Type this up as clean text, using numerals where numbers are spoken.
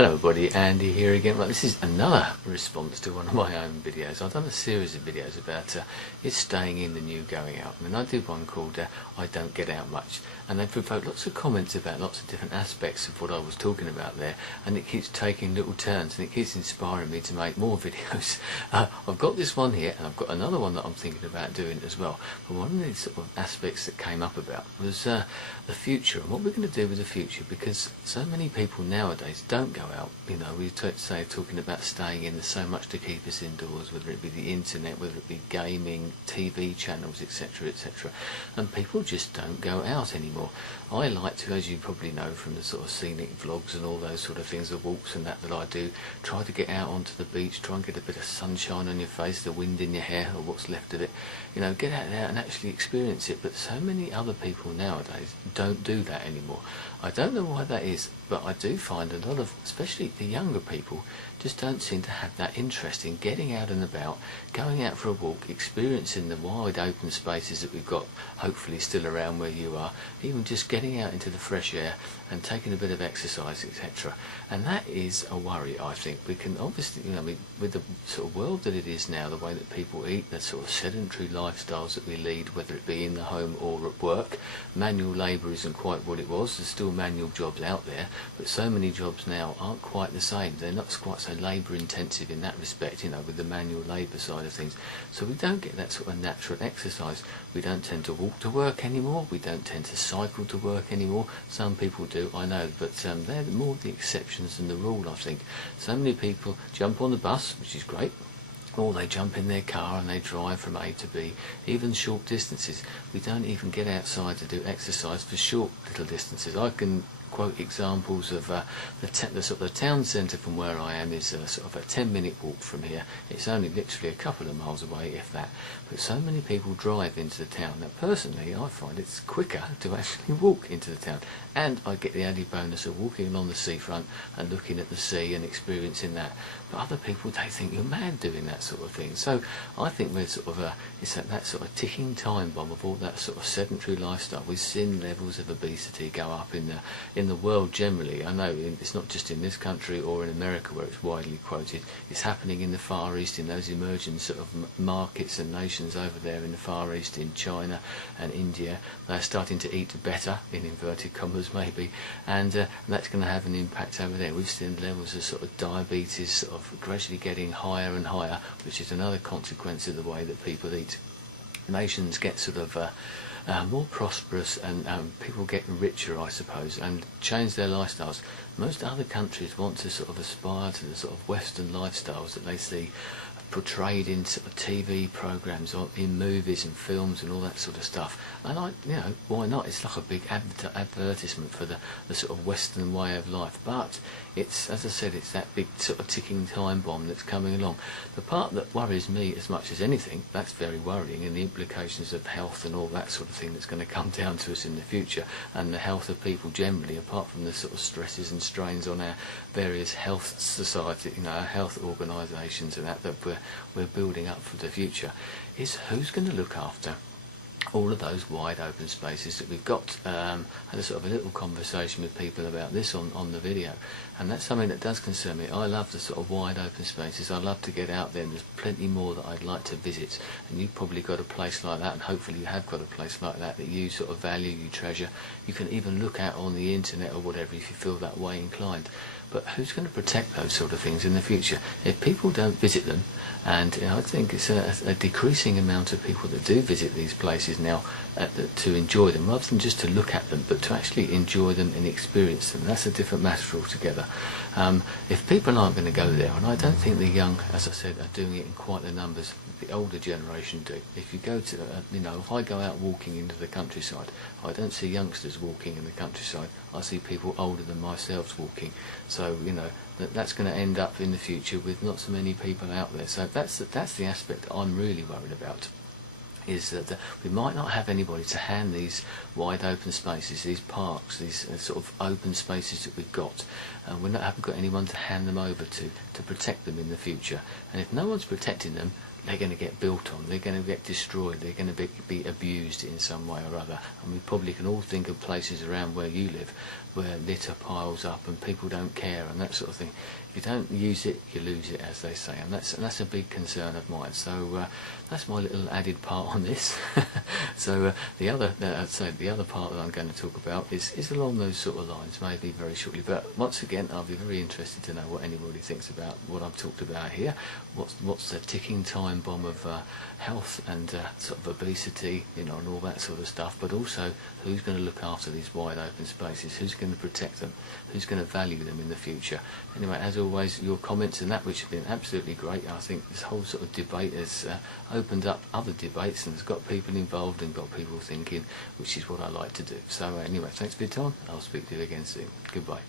Hello everybody, Andy here again. Well, this is another response to one of my own videos. I've done a series of videos about is staying in the new going out. I mean, I did one called I Don't Get Out Much, and they provoked lots of comments about lots of different aspects of what I was talking about there, and it keeps taking little turns and it keeps inspiring me to make more videos. I've got this one here and I've got another one that I'm thinking about doing as well. But one of these sort of aspects that came up about was the future and what we're going to do with the future, because so many people nowadays don't go out. You know, we say talking about staying in, there's so much to keep us indoors, whether it be the internet, whether it be gaming, TV channels, etc, etc, and people just don't go out anymore. I like to, as you probably know from the sort of scenic vlogs and all those sort of things, the walks and that I do, try to get out onto the beach, try and get a bit of sunshine on your face, the wind in your hair or what's left of it, you know, get out there and actually experience it. But so many other people nowadays don't do that anymore. I don't know why that is, but I do find a lot of, especially the younger people, just don't seem to have that interest in getting out and about, going out for a walk, experiencing the wide open spaces that we've got, hopefully still around where you are, even just getting out into the fresh air and taking a bit of exercise, etc. And that is a worry, I think. We can obviously, you know, with the sort of world that it is now, the way that people eat, the sort of sedentary lifestyles that we lead, whether it be in the home or at work, manual labour isn't quite what it was. There's still manual jobs out there, but so many jobs now aren't quite the same. They're not quite so labour intensive in that respect, you know, with the manual labour side of things. So we don't get that sort of natural exercise. We don't tend to walk to work anymore. We don't tend to cycle to work anymore. Some people do, I know, but they're more the exceptions than the rule, I think. So many people jump on the bus, which is great, or they jump in their car and they drive from A to B, even short distances. We don't even get outside to do exercise for short little distances. I can quote examples of the sort of the town centre from where I am is sort of a 10-minute walk from here. It's only literally a couple of miles away, if that. But so many people drive into the town. Now, personally, I find it's quicker to actually walk into the town, and I get the added bonus of walking along the seafront and looking at the sea and experiencing that. But other people, they think you're mad doing that sort of thing. So I think we're sort of it's that sort of ticking time bomb of all that sort of sedentary lifestyle. We've seen levels of obesity go up in the world generally. I know it's not just in this country or in America where it's widely quoted. It's happening in the Far East, in those emerging sort of markets and nations over there in the Far East, in China and India. They're starting to eat better, in inverted commas maybe, and that's going to have an impact over there. We've seen levels of sort of diabetes sort of gradually getting higher and higher, which is another consequence of the way that people eat. Nations get sort of more prosperous and people get richer, I suppose, and change their lifestyles. Most other countries want to sort of aspire to the sort of Western lifestyles that they see portrayed in sort of TV programs or in movies and films and all that sort of stuff. And you know, why not? It's like a big advertisement for the sort of Western way of life. But it's, as I said, it's that big sort of ticking time bomb that's coming along. The part that worries me as much as anything, that's very worrying, and the implications of health and all that sort of thing that's going to come down to us in the future, and the health of people generally, apart from the sort of stresses and strains on our various health society, you know, our health organisations and that we're building up for the future, is who's going to look after all of those wide open spaces that we've got. I had a sort of a little conversation with people about this on the video, and that's something that does concern me. I love the sort of wide open spaces. I love to get out there, and there's plenty more that I'd like to visit, and you've probably got a place like that, and hopefully you have got a place like that you sort of value, you treasure. You can even look at on the internet or whatever if you feel that way inclined. But who's going to protect those sort of things in the future? If people don't visit them, and you know, I think it's a decreasing amount of people that do visit these places now to enjoy them, rather than just to look at them, but to actually enjoy them and experience them. That's a different matter altogether. If people aren't going to go there, and I don't think the young, as I said, are doing it in quite the numbers the older generation do. If you go to, you know, if I go out walking into the countryside, I don't see youngsters walking in the countryside. I see people older than myself walking. So, you know, that's going to end up in the future with not so many people out there. So that's the aspect I'm really worried about, is that we might not have anybody to hand these wide open spaces, these parks, these sort of open spaces that we've got. We haven't got anyone to hand them over to protect them in the future. And if no one's protecting them, they're going to get built on, they're going to get destroyed, they're going to be abused in some way or other. And we probably can all think of places around where you live where litter piles up and people don't care and that sort of thing. If you don't use it, you lose it, as they say, and that's a big concern of mine. So that's my little added part on this. So the other part that I'm going to talk about is along those sort of lines, maybe very shortly. But once again, I'll be very interested to know what anybody thinks about what I've talked about here. What's the ticking time bomb of health and sort of obesity, and all that sort of stuff. But also, who's going to look after these wide open spaces? Who's going to protect them? Who's going to value them in the future? Anyway, as always, your comments and that, which have been absolutely great. I think this whole sort of debate has opened up other debates and has got people involved and got people thinking, which is what I like to do. So anyway, thanks for your time. I'll speak to you again soon. Goodbye.